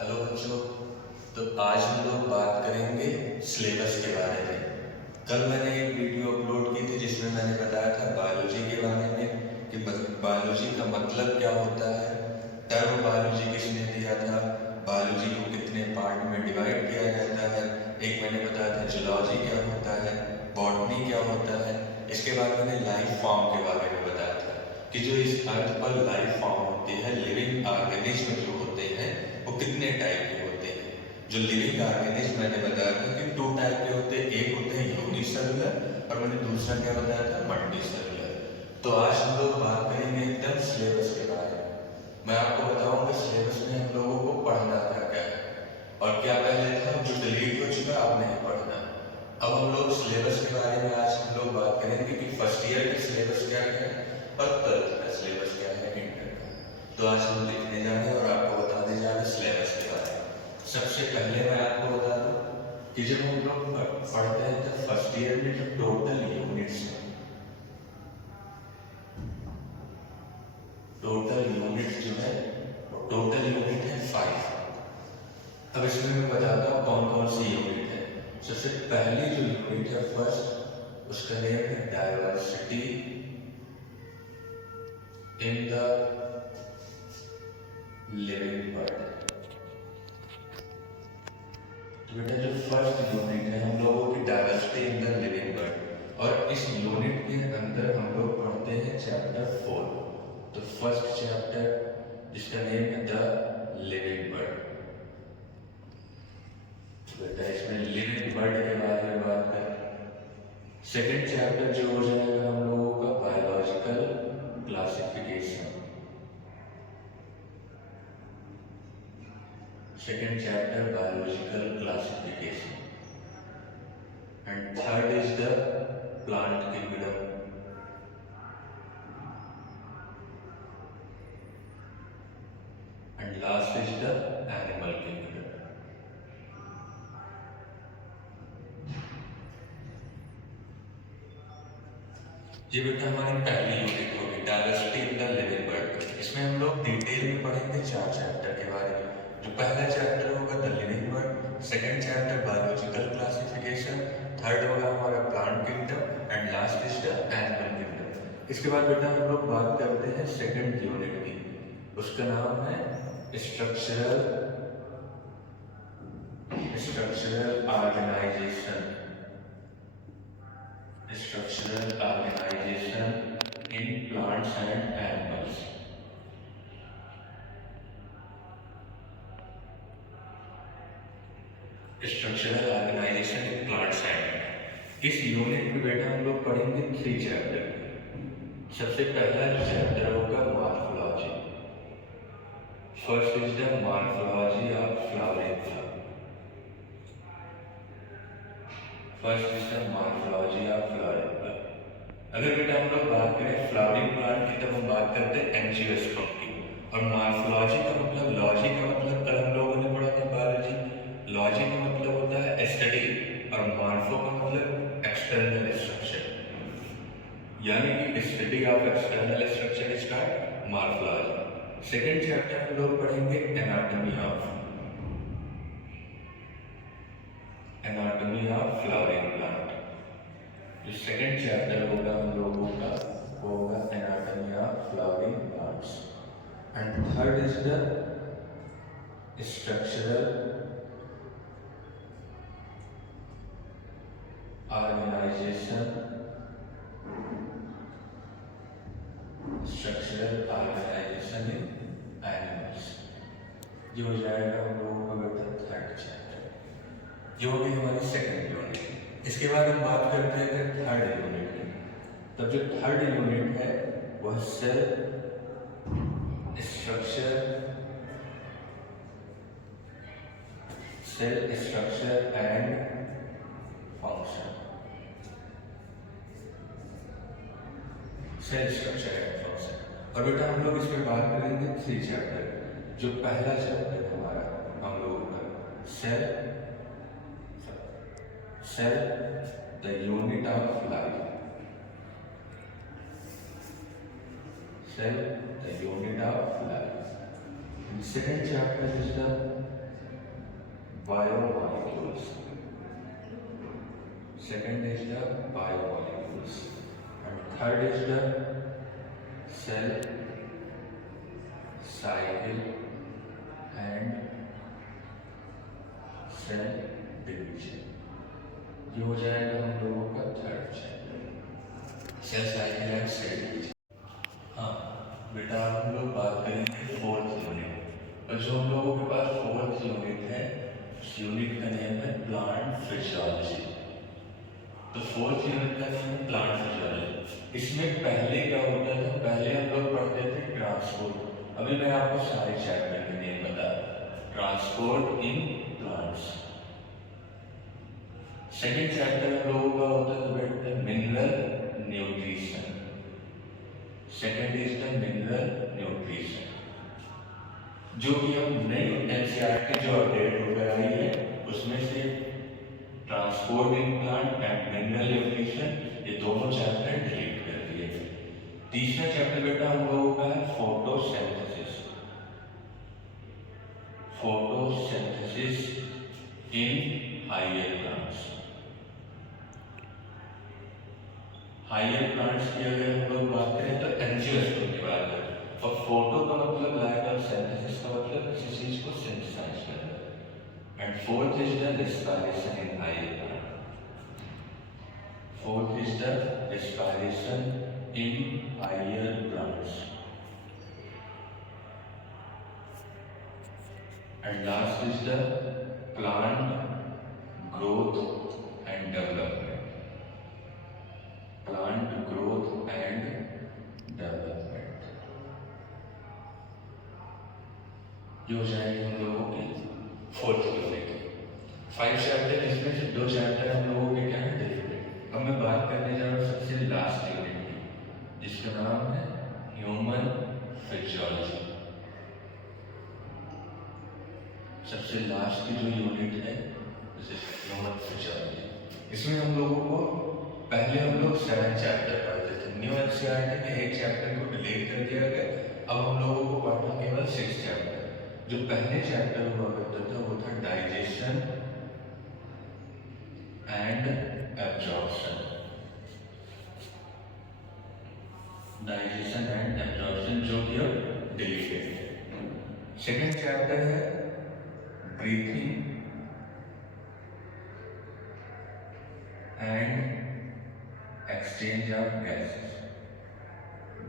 Hello बच्चों। तो आज हम लोग बात करेंगे सिलेबस के बारे में। कल मैंने एक वीडियो अपलोड की थी जिसमें मैंने बताया था बायोलॉजी के बारे में कि बायोलॉजी का मतलब क्या होता है, टर्म बायोलॉजी किसने दिया था, बायोलॉजी को कितने पार्ट में डिवाइड किया जाता है। एक मैंने बताया था जूलॉजी क्या होता है, बॉटनी क्या होता है। इसके बाद मैंने लाइफ फॉर्म के बारे में बताया था कि जो इस अर्थ पर लाइफ फॉर्म होती है, लिविंग ऑर्गेनिज्म जो होते हैं वो कितने टाइप के होते हैं। जो लिविंग ऑर्गेनिज्म मैंने बताया था कि 2 टाइप के होते हैं, एक होते हैं यूनिसेलुलर और मैंने दूसरा क्या बताया था, मल्टीसेलुलर। तो आज हम लोग बात करेंगे एकदम सिलेबस के बारे में। मैं आपको बताऊंगा सिलेबस में हम लोगों को पढ़ना क्या क्या है और क्या पहले था जो डिलीट हो चुका अब नहीं पढ़ना। अब हम लोग सिलेबस के बारे में आज हम लोग बात करेंगे कि फर्स्ट ईयर का सिलेबस क्या क्या है और 12th का सिलेबस क्या है, इंटर का। तो आज हम लिखने जा रहे हैं और आपको बताने जा रहे हैं सिलेबस के बारे में। सबसे पहले मैं आपको बता दूं कि जब हम लोग पढ़ते हैं तो फर्स्ट ईयर में जो टोटल यूनिट्स है, टोटल यूनिट्स जो है वो टोटल यूनिट है 5। अब इसमें मैं बताता हूँ कौन कौन सी यूनिट है। सबसे पहली जो यूनिट है फर्स्ट, उसका नेम है diversity in the living world. तो बेटा जो फर्स्ट यूनिट है हम लोगों की diversity in the living world, और इस यूनिट के अंदर हम लोग पढ़ते हैं चैप्टर 4। तो फर्स्ट चैप्टर जिसका नेम है द लिविंग वर्ल्ड। बेटा इसमें लिविंग वर्ल्ड के बारे में बात करें। सेकंड चैप्टर जो हो जाएगा हम लोगों का biological classification. Second chapter biological classification and third is the plant kingdom and last is the animal kingdom. ये बेटा हमारी पहली यूनिट होगी diversity in the living world. इसमें हम लोग डिटेल में पढ़ेंगे 4 चैप्टर के बारे में। जो पहला चैप्टर होगा the living world, second chapter biological classification, third होगा हमारा plant kingdom and last is the animal kingdom. इसके बाद बेटा हम लोग बात करते हैं सेकंड यूनिट की। उसका नाम है structural structural organisation. Structural organization in plants and animals. Structural organization in plants and। इस यूनिट में बेटा हम लोग पढ़ेंगे 3 चैप्टर। सबसे पहला चैप्टर होगा morphology. First is the morphology of flowering plant. First is the morphology of flowering plant. अगर बेटा हम लोग बात करें फ्लावरिंग प्लांट की तब हम बात करते हैं एंजियोस्पर्म की। और मॉर्फोलॉजी का मतलब, लॉजी का मतलब कल हम लोगों ने पढ़ा था बायोलॉजी। लॉजी का मतलब होता है स्टडी और मॉर्फो का मतलब एक्सटर्नल स्ट्रक्चर, यानी कि study of external structure is called morphology. Second chapter हम लोग पढ़ेंगे एनाटॉमी ऑफ फ्लावरिंग प्लांट। जो सेकंड चैप्टर होगा हम लोगों का वो होगा anatomy of flowering plants and third is the structural organisation in animals. ये हो जाएगा हम लोगों का बेटा थर्ड चैप्टर। ये होगी हमारी सेकंड यूनिट। इसके बाद हम बात करते हैं थर्ड यूनिट की। तब जो थर्ड यूनिट है वह cell structure and function. Cell structure and function. और बेटा हम लोग इस पर बात करेंगे 3 चैप्टर। जो पहला चैप्टर है हमारा हम लोगों का cell the unit of life. Cell, the unit of life. And second chapter is the biomolecules. Second is the biomolecules. And third is the cell cycle and cell division. ये हो जाएगा हम लोगों का third chapter, cell cycle and cell division. हाँ बेटा, हम लोग बात करेंगे फोर्थ यूनिट, और जो हम लोगों के पास फोर्थ यूनिट है उस यूनिट का नेम है प्लांट फिजियोलॉजी। तो फोर्थ यूनिट का नेम है प्लांट फिजियोलॉजी। इसमें पहले क्या होता था, पहले हम लोग पढ़ते थे ट्रांसपोर्ट। अभी मैं आपको सारे चैप्टर के नेम बता, transport in plants. Second chapter हम लोगों का होता है बेटा mineral nutrition. Second is the mineral nutrition, जो कि हम नई एनसीईआरटी जो अपडेट होकर आई है उसमें से transport in plant and mineral nutrition, ये दोनों चैप्टर डिलीट कर दिए। तीसरा चैप्टर बेटा हम लोगों का है photosynthesis. Photosynthesis in higher plants. Higher plants की अगर हम लोग बात करें तो एंजियोस्पर्म की बात करें, और फोटो का मतलब लाइट और सिंथेसिस का मतलब किसी चीज को सिंथेसाइज करना। And fourth is the respiration in higher plant. Fourth is the respiration in higher plants. And last is the plant growth and development. Plant growth and development, ये हो जाएगी हम लोगों की फोर्थ यूनिट। 5 चैप्टर, जिसमें से 2 chapter हम लोगों के क्या है डिफरेंट। अब मैं बात करने जा रहा हूँ सबसे लास्ट यूनिट की, जिसका नाम है ह्यूमन फिजियोलॉजी। सबसे लास्ट की जो यूनिट है ह्यूमन फिजियोलॉजी। इसमें हम लोगों को पहले हम लोग 7 चैप्टर पढ़ते थे। न्यू एनसीईआरटी में एक चैप्टर को डिलीट कर दिया गया, अब हम लोगों को पढ़ना केवल 6 चैप्टर। जो पहले चैप्टर हुआ करता था वो था digestion and absorption. Digestion and absorption जो कि अब डिलीटेड है। सेकेंड चैप्टर है breathing and exchange of gases.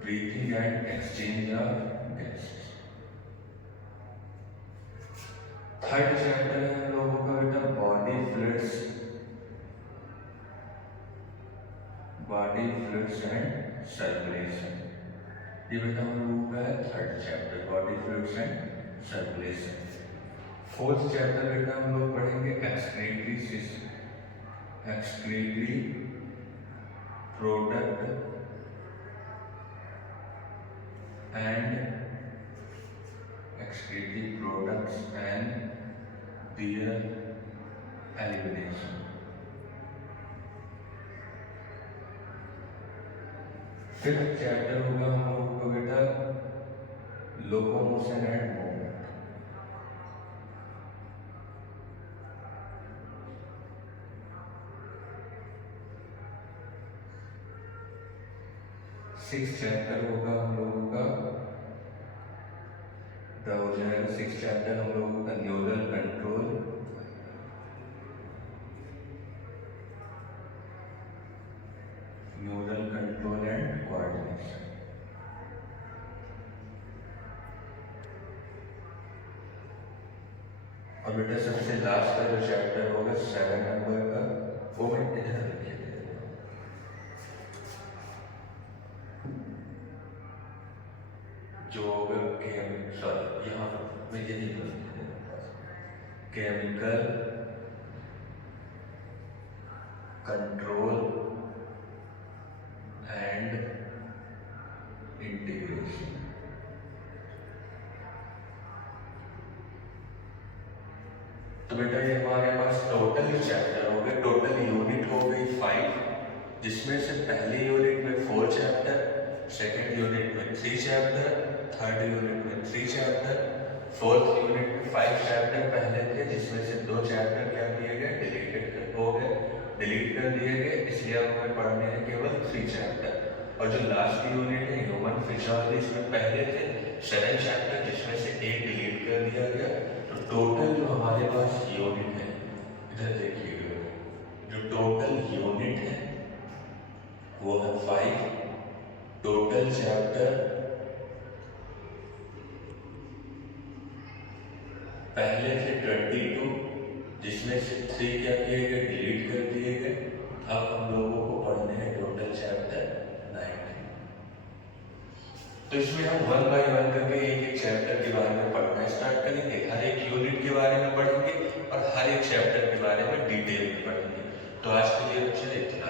Breathing and exchange of gases. Third chapter है हम लोगों का बेटा बॉडी फ्लूइड्स एंड सर्कुलेशन। ये बेटा हम लोगों का है third chapter, body fluids and circulation. Fourth chapter बेटा हम लोग पढ़ेंगे excretory system, excretory product and excretory products and their elimination. Fifth chapter होगा हम लोगों का बेटा locomotion and movement. Six chapter होगा हम लोगों का हो जाएगा 6 चैप्टर हम लोगों का न्यूरल कंट्रोल, एंड कोऑर्डिनेशन। और बेटा सबसे लास्ट का जो चैप्टर होगा 7 नंबर का, वो मैं इधर लिखे जो यहाँ मैं यही केमिकल कंट्रोल एंड इंटीग्रेशन। तो बेटा ये हमारे पास टोटल चैप्टर हो गए, टोटल यूनिट हो गई 5, जिसमें से पहली यूनिट में 4 चैप्टर, सेकेंड यूनिट में 3 चैप्टर, थर्ड यूनिट में 3 चैप्टर, फोर्थ यूनिट में 5 चैप्टर पहले थे जिसमें से 2 चैप्टर क्या किए गए, डिलीटेड हो गए, डिलीट कर दिए गए, इसलिए अब हमें पढ़ने हैं केवल 3 चैप्टर। और जो लास्ट यूनिट है ह्यूमन फिजियोलॉजी, इसमें पहले थे 7 चैप्टर जिसमें से 1 डिलीट कर दिया गया। तो टोटल जो हमारे पास यूनिट है, इधर देखिएगा, जो टोटल यूनिट है वो है 5, टोटल चैप्टर पहले थे 22 जिसमें से 3 क्या किए गए, डिलीट कर दिए गए। अब हम लोगों को पढ़ने हैं टोटल चैप्टर 19। तो इसमें हम 1 बाय 1 करके एक चैप्टर के बारे में पढ़ना स्टार्ट करेंगे, हर एक यूनिट के बारे में पढ़ेंगे और हर एक चैप्टर के बारे में डिटेल में पढ़ेंगे। तो आज के लिए बच्चे इतना।